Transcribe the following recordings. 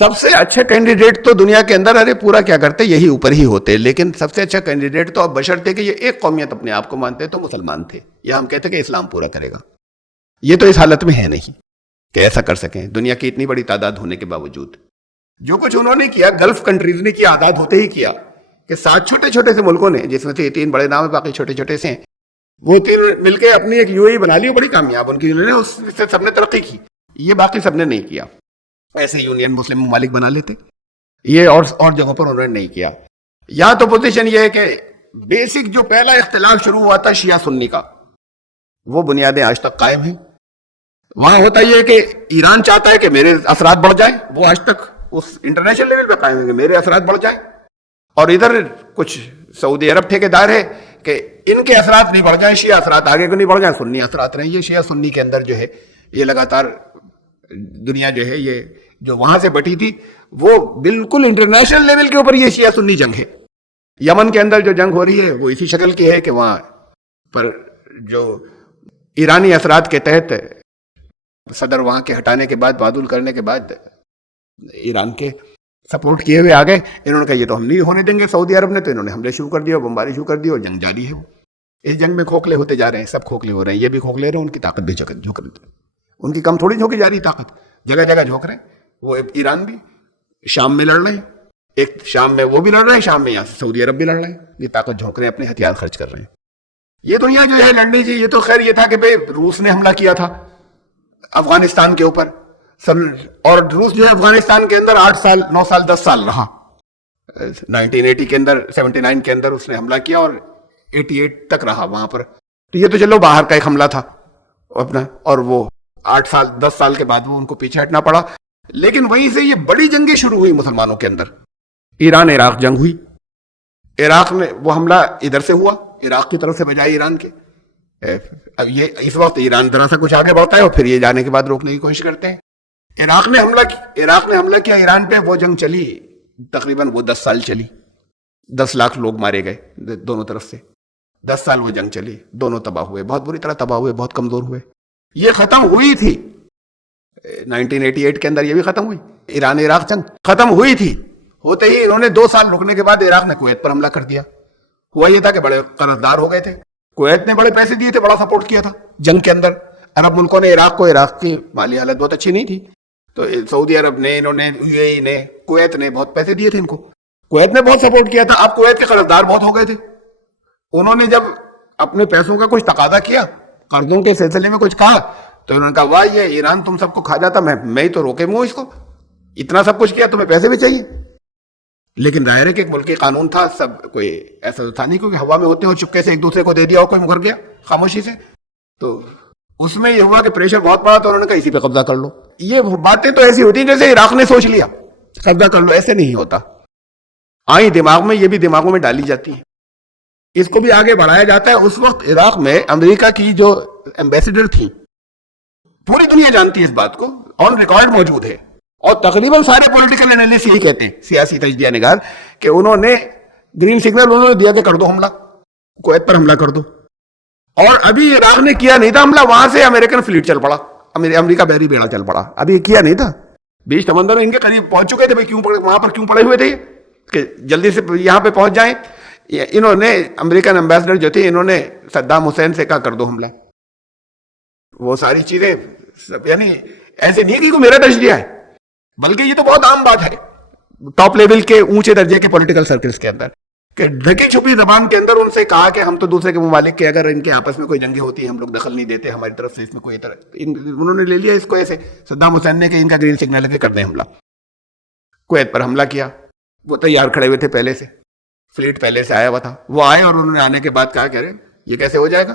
سب سے اچھے کینڈیڈیٹ تو دنیا کے اندر ارے پورا کیا کرتے یہی اوپر ہی ہوتے، لیکن سب سے اچھا کینڈیڈیٹ تو اب بشرطے کہ یہ ایک قومیت اپنے آپ کو مانتے تو مسلمان تھے، یا ہم کہتے کہ اسلام پورا کرے گا. یہ تو اس حالت میں ہے نہیں کہ ایسا کر سکیں دنیا کی اتنی بڑی تعداد ہونے کے باوجود. جو کچھ انہوں نے کیا گلف کنٹریز نے کیا، آزاد ہوتے ہی کیا، کہ 7 چھوٹے چھوٹے سے ملکوں نے، جس میں سے 3 بڑے نام ہیں باقی چھوٹے چھوٹے سے ہیں، وہ 3 مل کے اپنی ایک یو اے بنا لی، بڑی کامیاب ان کی، انہوں نے اس سے سب نے ترقی کی. یہ باقی سب نے نہیں کیا. ایسے یونین مسلم ممالک بنا لیتے، یہ اور جگہوں پر انہوں نے نہیں کیا. یا تو پوزیشن یہ ہے کہ بیسک جو پہلا اختلاف شروع ہوا تھا شیعہ سنی کا، وہ بنیادیں آج تک قائم ہیں. وہاں ہوتا یہ ہے کہ ایران چاہتا ہے کہ میرے اثرات بڑھ جائیں، وہ آج تک اس انٹرنیشنل لیول پہ قائم ہے کہ میرے اثرات بڑھ جائیں. اور ادھر کچھ سعودی عرب ٹھیکیدار ہے کہ ان کے اثرات نہیں بڑھ جائیں، شیعہ اثرات آگے کو نہیں بڑھ جائیں، سنی اثرات رہیں. یہ شیعہ سنی کے اندر جو ہے یہ لگاتار دنیا جو ہے یہ جو وہاں سے بٹی تھی وہ بالکل انٹرنیشنل لیول کے اوپر یہ شیعہ سنی جنگ ہے. یمن کے اندر جو جنگ ہو رہی ہے وہ اسی شکل کی ہے کہ وہاں پر جو ایرانی اثرات کے تحت صدر وہاں کے ہٹانے کے بعد، معدول کرنے کے بعد، ایران کے سپورٹ کیے ہوئے آگئے. انہوں نے کہا یہ تو ہم نہیں ہونے دیں گے. سعودی عرب نے تو انہوں نے حملے شروع کر دیا، بمباری شروع کر دی، اور جنگ جاری ہے. اس جنگ میں کھوکھلے ہوتے جا رہے ہیں، سب کھوکھلے ہو رہے ہیں. یہ بھی کھوکھلے رہے ہیں، ان کی طاقت بھی جھک رہی ہے. ان کی کم تھوڑی جھوکی جا رہی طاقت، جگہ جگہ جھوک رہے ہیں. وہ ایران بھی شام میں لڑ رہے ہیں، ایک شام میں وہ بھی لڑ رہے ہیں، شام میں یہاں سے سعودی عرب بھی لڑ رہے ہیں. یہ طاقت جھونک رہے ہیں، اپنے ہتھیار خرچ کر رہے ہیں. یہ دنیا جو ہے لڑنی چاہیے. یہ تو خیر یہ تھا کہ بھائی روس نے حملہ کیا تھا افغانستان کے اوپر، اور روس جو ہے افغانستان کے اندر 8 سال 9 سال 10 سال رہا. 1980 کے اندر 79 کے اندر اس نے حملہ کیا اور 88 تک رہا وہاں پر. تو یہ تو چلو باہر کا ایک حملہ تھا اپنا، اور وہ 8 سال 10 سال کے بعد وہ ان کو پیچھے ہٹنا پڑا. لیکن وہیں سے یہ بڑی جنگیں شروع ہوئی مسلمانوں کے اندر. ایران عراق جنگ ہوئی. عراق میں وہ حملہ ادھر سے ہوا، عراق کی طرف سے بجائے ایران کے. اب یہ اس وقت ایران ذرا سا کچھ آگے بڑھتا ہے اور پھر یہ جانے کے بعد روکنے کی کوشش کرتے ہیں. عراق نے حملہ کیا ایران پہ. وہ جنگ چلی تقریباً وہ 10 سال چلی. 10 لاکھ لوگ مارے گئے دونوں طرف سے. 10 سال وہ جنگ چلی. دونوں تباہ ہوئے، بہت بری طرح تباہ ہوئے، بہت کمزور ہوئے. یہ ختم ہوئی تھی 1988 کے اندر، یہ بھی ختم ہوئی. ایران عراق جنگ ختم ہوئی تھی. ہوتے ہی انہوں نے 2 سال رکنے کے بعد عراق نے کویت پر حملہ کر دیا. ہوا یہ تھا کہ بڑے قرضدار ہو گئے تھے. کویت نے بڑے پیسے دیے تھے، بڑا سپورٹ کیا تھا جنگ کے اندر. عرب ملکوں نے عراق کی مالی حالت بہت اچھی نہیں تھی، تو سعودی عرب نے، انہوں نے، یو اے ای نے، کویت نے بہت پیسے دیے تھے ان کو. کویت نے بہت سپورٹ کیا تھا. اب کویت کے قرضدار بہت ہو گئے تھے. انہوں نے جب اپنے پیسوں کا کچھ تقاضا کیا، قرضوں کے سلسلے میں کچھ کہا، تو انہوں نے کہا واہ یہ ایران تم سب کو کھا جاتا، میں ہی تو روکے ہوں اس کو. اتنا سب کچھ کیا، تمہیں پیسے بھی چاہیے. لیکن ظاہر ہے کہ ایک ملکی قانون تھا، سب کوئی ایسا تو تھا نہیں کیونکہ ہوا میں ہوتے ہو چپکے سے ایک دوسرے کو دے دیا اور کوئی مکر گیا خاموشی سے. تو اس میں یہ ہوا کہ پریشر بہت پڑا، تو انہوں نے کہا اسی پہ قبضہ کر لو. یہ باتیں تو ایسی ہوتی ہیں جیسے عراق نے سوچ لیا قبضہ کر لو. ایسے نہیں ہوتا. آئی دماغ میں، یہ بھی دماغوں میں ڈالی جاتی ہے، اس کو بھی آگے بڑھایا جاتا ہے. اس وقت عراق میں امریکہ کی جو ایمبیسڈر تھی، پوری دنیا جانتی ہے اس بات کو، آن ریکارڈ موجود ہے، اور تقریباً سارے پولیٹیکل انالیسٹ یہی کہتے ہیں، سیاسی تجزیہ نگار، کہ انہوں نے گرین سگنل انہوں نے دیا کہ کر دو حملہ، کویت پر حملہ کر دو. اور ابھی عراق نے کیا نہیں تھا حملہ، وہاں سے امریکن فلیٹ چل پڑا، امریکہ بحری بیڑا چل پڑا. ابھی کیا نہیں تھا، بیچ سمندر ان کے قریب پہنچ چکے تھے. بھائی کیوں وہاں پر کیوں پڑے ہوئے تھے کہ جلدی سے یہاں پہ پہنچ جائیں. انہوں نے امریکن ایمبیسڈر جو تھے، انہوں نے صدام حسین سے کہا کر دو حملہ. وہ ساری چیزیں یعنی ایسے نہیں کہ میرا تجزیہ ہے، بلکہ یہ تو بہت عام بات ہے ٹاپ لیول کے اونچے درجے کے پولیٹیکل سرکلز کے اندر، کہ ڈھکی چھپی زبان کے اندر ان سے کہا کہ ہم تو دوسرے کے ممالک کے اگر ان کے آپس میں کوئی جنگیں ہوتی ہیں ہم لوگ دخل نہیں دیتے، ہماری طرف سے اس میں کوئی طرح. انہوں نے لے لیا اس کو ایسے صدام حسین نے کہ ان کا گرین سگنل ہے کہ کر دیں حملہ. کویت پر حملہ کیا. وہ تیار کھڑے ہوئے تھے پہلے سے، فلیٹ پہلے سے آیا ہوا تھا. وہ آئے اور انہوں نے آنے کے بعد کہا کہ ارے یہ کیسے ہو جائے گا.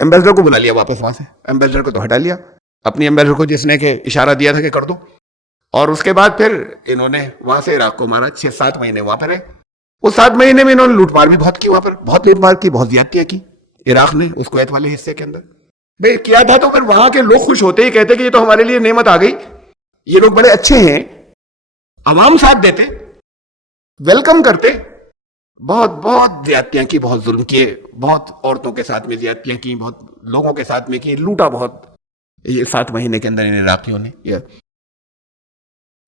ایمبیسڈر کو بلا لیا واپس وہاں سے. ایمبیسڈر کو تو ہٹا لیا، اپنی ایمبیسڈر کو جس نے کہ اشارہ دیا تھا کہ کر دو. اور اس کے بعد پھر انہوں نے وہاں سے عراق کو مارا. 6-7 مہینے وہاں پر رہے. اس 7 مہینے میں انہوں نے لوٹ مار بھی بہت کی، وہاں پر بہت لوٹ مار کی، بہت زیادتیاں کی عراق نے اس کویت والے حصے کے اندر. بھائی کیا تھا تو پھر وہاں کے لوگ خوش ہوتے ہی کہتے کہ یہ تو ہمارے لیے نعمت آ گئی، یہ لوگ بڑے اچھے ہیں. عوام ساتھ دیتے، ویلکم کرتے. بہت بہت زیادتیاں کی، بہت ظلم کیے، بہت عورتوں کے ساتھ میں زیادتیاں کی، بہت لوگوں کے ساتھ میں کی، لوٹا بہت. یہ 7 مہینے کے اندر ان عراقیوں نے.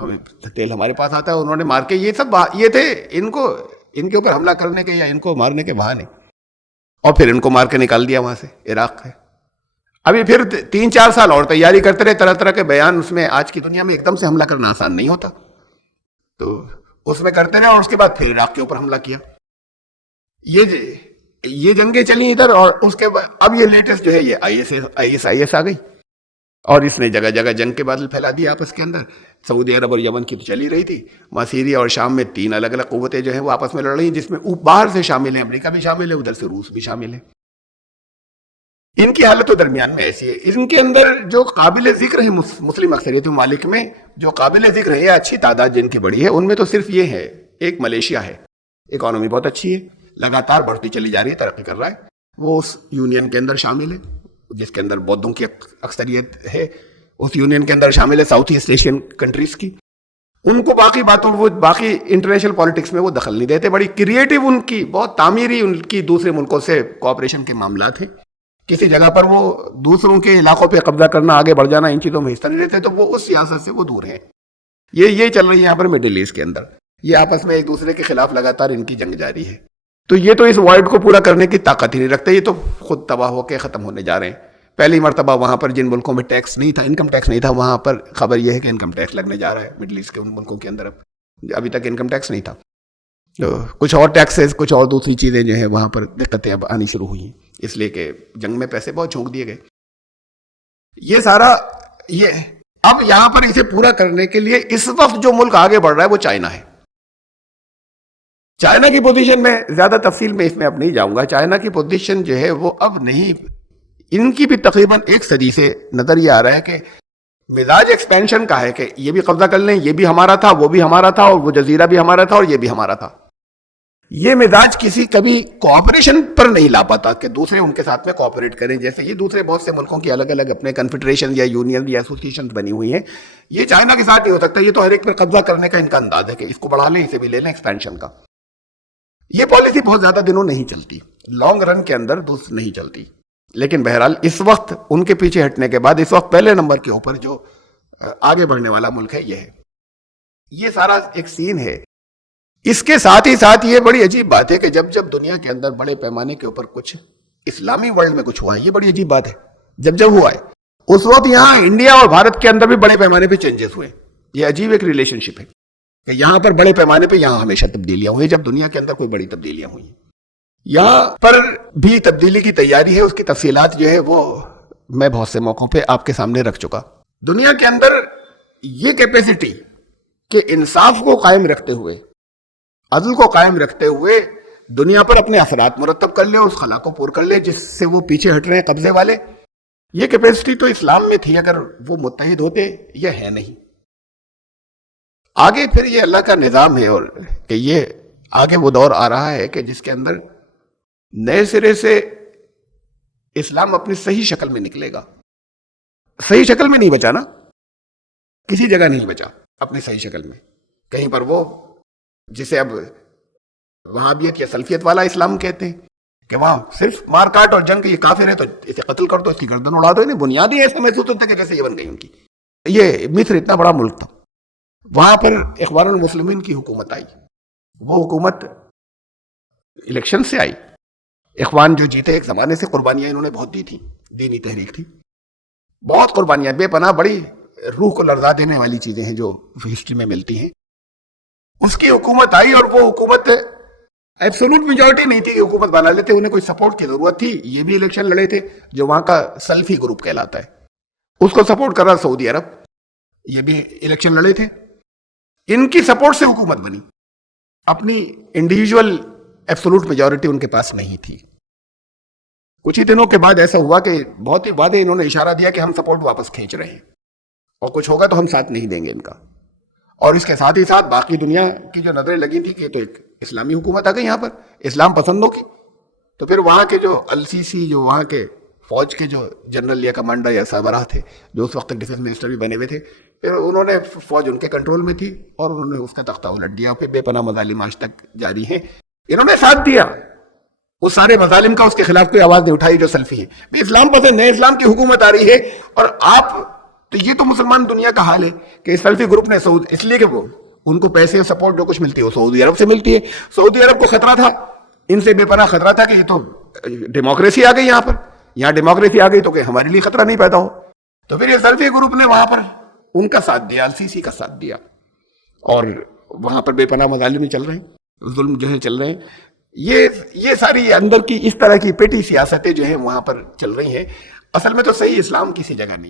ہمیں تیل ہمارے پاس آتا ہے. انہوں نے مار کے, یہ سب یہ تھے ان کے اوپر حملہ کرنے کے یا ان کو مارنے کے بہانے, اور پھر ان کو مار کے نکال دیا وہاں سے عراق سے. ابھی پھر 3-4 سال اور تیاری کرتے رہے, طرح طرح کے بیان. اس میں آج کی دنیا میں ایک دم سے حملہ کرنا آسان نہیں ہوتا, تو اس میں کرتے رہے, اور اس کے بعد پھر عراق کے اوپر حملہ کیا. یہ جنگیں چلی ادھر, اور اس کے بعد اب یہ لیٹسٹ جو ہے یہ IS آ گئی, اور اس نے جگہ جگہ جنگ کے بادل پھیلا دیے آپس کے اندر. سعودی عرب اور یمن کی تو چلی رہی تھی, وہاں سیریا اور شام میں 3 الگ الگ قوتیں جو ہیں وہ آپس میں لڑ رہی ہیں, جس میں باہر سے شامل ہیں, امریکہ بھی شامل ہے, ادھر سے روس بھی شامل ہے. ان کی حالت تو درمیان میں ایسی ہے. ان کے اندر جو قابل ذکر ہے مسلم اکثریت ممالک میں, جو قابل ذکر ہے, اچھی تعداد جن کی بڑی ہے, ان میں تو صرف یہ ہے, ایک ملیشیا ہے, اکانومی بہت اچھی ہے, لگاتار بڑھتی چلی جا رہی ہے, ترقی کر رہا ہے, وہ اس یونین کے اندر شامل ہے جس کے اندر بودھوں کی اکثریت ہے. اس یونین کے اندر شامل ہے ساؤتھ ایسٹ ایشین کنٹریز کی. ان کو باقی باتوں, وہ باقی انٹرنیشنل پالیٹکس میں وہ دخل نہیں دیتے. بڑی کریٹو ان کی, بہت تعمیری ان کی دوسرے ملکوں سے کوآپریشن کے معاملات ہیں. کسی جگہ پر وہ دوسروں کے علاقوں پہ قبضہ کرنا, آگے بڑھ جانا, ان چیزوں میں حصہ نہیں لیتے, تو وہ اس سیاست سے وہ دور ہیں. یہ چل رہی ہے یہاں پر مڈل ایسٹ کے اندر. یہ آپس میں ایک دوسرے کے خلاف لگاتار ان کی جنگ جاری ہے. تو یہ تو اس وائڈ کو پورا کرنے کی طاقت ہی نہیں رکھتے, یہ تو خود تباہ ہو کے ختم ہونے جا رہے ہیں. پہلی مرتبہ وہاں پر جن ملکوں میں ٹیکس نہیں تھا, انکم ٹیکس نہیں تھا, وہاں پر خبر یہ ہے کہ انکم ٹیکس لگنے جا رہا ہے مڈل ایسٹ کے ان ملکوں کے اندر. ابھی تک انکم ٹیکس نہیں تھا, کچھ اور ٹیکسز, کچھ اور دوسری چیزیں جو ہیں وہاں پر دقتیں اب آنی شروع ہوئی ہیں, اس لیے کہ جنگ میں پیسے بہت جھونک دیے گئے. یہ سارا اب یہاں پر اسے پورا کرنے کے لیے اس وقت جو ملک آگے بڑھ رہا ہے وہ چائنا ہے. چائنا کی پوزیشن میں زیادہ تفصیل میں اس میں اب نہیں جاؤں گا. چائنا کی پوزیشن جو ہے وہ اب نہیں, ان کی بھی تقریباً 1 صدی سے نظر یہ آ رہا ہے کہ مزاج ایکسپینشن کا ہے, کہ یہ بھی قبضہ کر لیں, یہ بھی ہمارا تھا, وہ بھی ہمارا تھا, اور وہ جزیرہ بھی ہمارا تھا, اور یہ بھی ہمارا تھا. یہ مزاج کسی کبھی کوآپریشن پر نہیں لا پاتا کہ دوسرے ان کے ساتھ میں کوآپریٹ کریں. جیسے یہ دوسرے بہت سے ملکوں کی الگ الگ اپنے کنفیڈریشن یا یونین یا ایسوسیشن بنی ہوئی ہیں, یہ چائنا کے ساتھ نہیں ہو سکتا. یہ تو ہر ایک پر قبضہ کرنے کا ان کا انداز ہے کہ اس کو بڑھا لیں, اسے بھی لے لیں, ایکسپینشن کا. یہ پالیسی بہت زیادہ دنوں نہیں چلتی, لانگ رن کے اندر دوست نہیں چلتی. لیکن بہرحال اس وقت ان کے پیچھے ہٹنے کے بعد اس وقت پہلے نمبر کے اوپر جو آگے بڑھنے والا ملک ہے یہ ہے. یہ سارا ایک سین ہے. اس کے ساتھ ہی ساتھ یہ بڑی عجیب بات ہے کہ جب دنیا کے اندر بڑے پیمانے کے اوپر کچھ اسلامی ورلڈ میں کچھ ہوا ہے, یہ بڑی عجیب بات ہے, جب ہوا ہے اس وقت یہاں انڈیا اور بھارت کے اندر بھی بڑے پیمانے پہ چینجز ہوئے. یہ عجیب ایک ریلیشن شپ ہے کہ یہاں پر بڑے پیمانے پہ یہاں ہمیشہ تبدیلیاں ہوئی, جب دنیا کے اندر کوئی بڑی تبدیلیاں ہوئی. یہاں پر بھی تبدیلی کی تیاری ہے, اس کی تفصیلات جو ہے وہ میں بہت سے موقعوں پہ آپ کے سامنے رکھ چکا. دنیا کے اندر یہ کیپیسٹی کہ انصاف کو قائم رکھتے ہوئے, عدل کو قائم رکھتے ہوئے دنیا پر اپنے اثرات مرتب کر لے, اس خلا کو پور کر لے جس سے وہ پیچھے ہٹ رہے ہیں قبضے والے, یہ کیپیسٹی تو اسلام میں تھی اگر وہ متحد ہوتے, یہ ہے نہیں. آگے پھر یہ اللہ کا نظام ہے, اور کہ یہ آگے وہ دور آ رہا ہے کہ جس کے اندر نئے سرے سے اسلام اپنی صحیح شکل میں نکلے گا. صحیح شکل میں نہیں بچا نا, کسی جگہ نہیں بچا اپنی صحیح شکل میں. کہیں پر وہ جسے اب وہابیت یا سلفیت والا اسلام کہتے ہیں کہ وہاں صرف مار کاٹ اور جنگ, یہ کافر ہے تو اسے قتل کر دو, اس کی گردن اڑا دو. بنیادی ایسا محسوس ہوتا ہے کہ جیسے یہ بن گئی ان کی. یہ مصر اتنا بڑا ملک تھا, وہاں پر اخوان المسلمین کی حکومت آئی. وہ حکومت الیکشن سے آئی. اخوان جو جیتے, ایک زمانے سے قربانیاں انہوں نے بہت دی تھی, دینی تحریک تھی, بہت قربانیاں, بے پناہ, بڑی روح کو لرزا دینے والی چیزیں ہیں جو ہسٹری میں ملتی ہیں. اس کی حکومت آئی, اور وہ حکومت ایبسولوٹ میجورٹی نہیں تھی کہ حکومت بنا لیتے, انہیں کوئی سپورٹ کی ضرورت تھی. یہ بھی الیکشن لڑے تھے, جو وہاں کا سلفی گروپ کہلاتا ہے, اس کو سپورٹ کر رہا سعودی عرب, یہ بھی الیکشن لڑے تھے. ان کی سپورٹ سے حکومت بنی, اپنی انڈیویجول ایبسولوٹ میجورٹی ان کے پاس نہیں تھی. کچھ ہی دنوں کے بعد ایسا ہوا کہ بہت ہی بعد انہوں نے اشارہ دیا کہ ہم سپورٹ واپس کھینچ رہے ہیں, اور کچھ ہوگا تو ہم ساتھ نہیں دیں گے ان کا. اور اس کے ساتھ ہی ساتھ باقی دنیا کی جو نظریں لگی تھی کہ تو ایک اسلامی حکومت آ گئی یہاں پر, اسلام پسندوں کی. تو پھر وہاں کے جو السیسی, جو وہاں کے فوج کے جو جنرل یا کمانڈر یا سربراہ تھے, جو اس وقت تک ڈیفنس منسٹر بھی بنے ہوئے تھے, پھر انہوں نے, فوج ان کے کنٹرول میں تھی اور انہوں نے اس کا تختہ الٹ دیا. پھر بے پناہ مظالم آج تک جاری ہیں. انہوں نے ساتھ دیا, اس سارے مظالم کا اس کے خلاف کوئی آواز نہیں اٹھائی جو سلفی ہے. اسلام پسند ہے, اسلام کی حکومت آ رہی ہے, اور آپ تو یہ تو مسلمان دنیا کا حال ہے کہ سلفی گروپ نے اس لیے کہ وہ ان کو پیسے سپورٹ جو کچھ ملتی ہے وہ سعودی عرب سے ملتی ہے. سعودی عرب کو خطرہ تھا, ان سے بے پناہ خطرہ تھا کہ یہ تو ڈیموکریسی آ گئی یہاں پر, یہاں ڈیموکریسی آ گئی تو کہ ہمارے لیے خطرہ نہیں پیدا ہو. تو پھر یہ سلفی گروپ نے وہاں پر ان کا ساتھ دیا, السیسی کا ساتھ دیا, اور وہاں پر بے پناہ مظالم چل رہے ہیں, ظلم جو ہے چل رہے ہیں. یہ ساری اندر کی اس طرح کی پیٹی سیاستیں جو ہیں وہاں پر چل رہی ہیں. اصل میں تو صحیح اسلام کسی جگہ نہیں.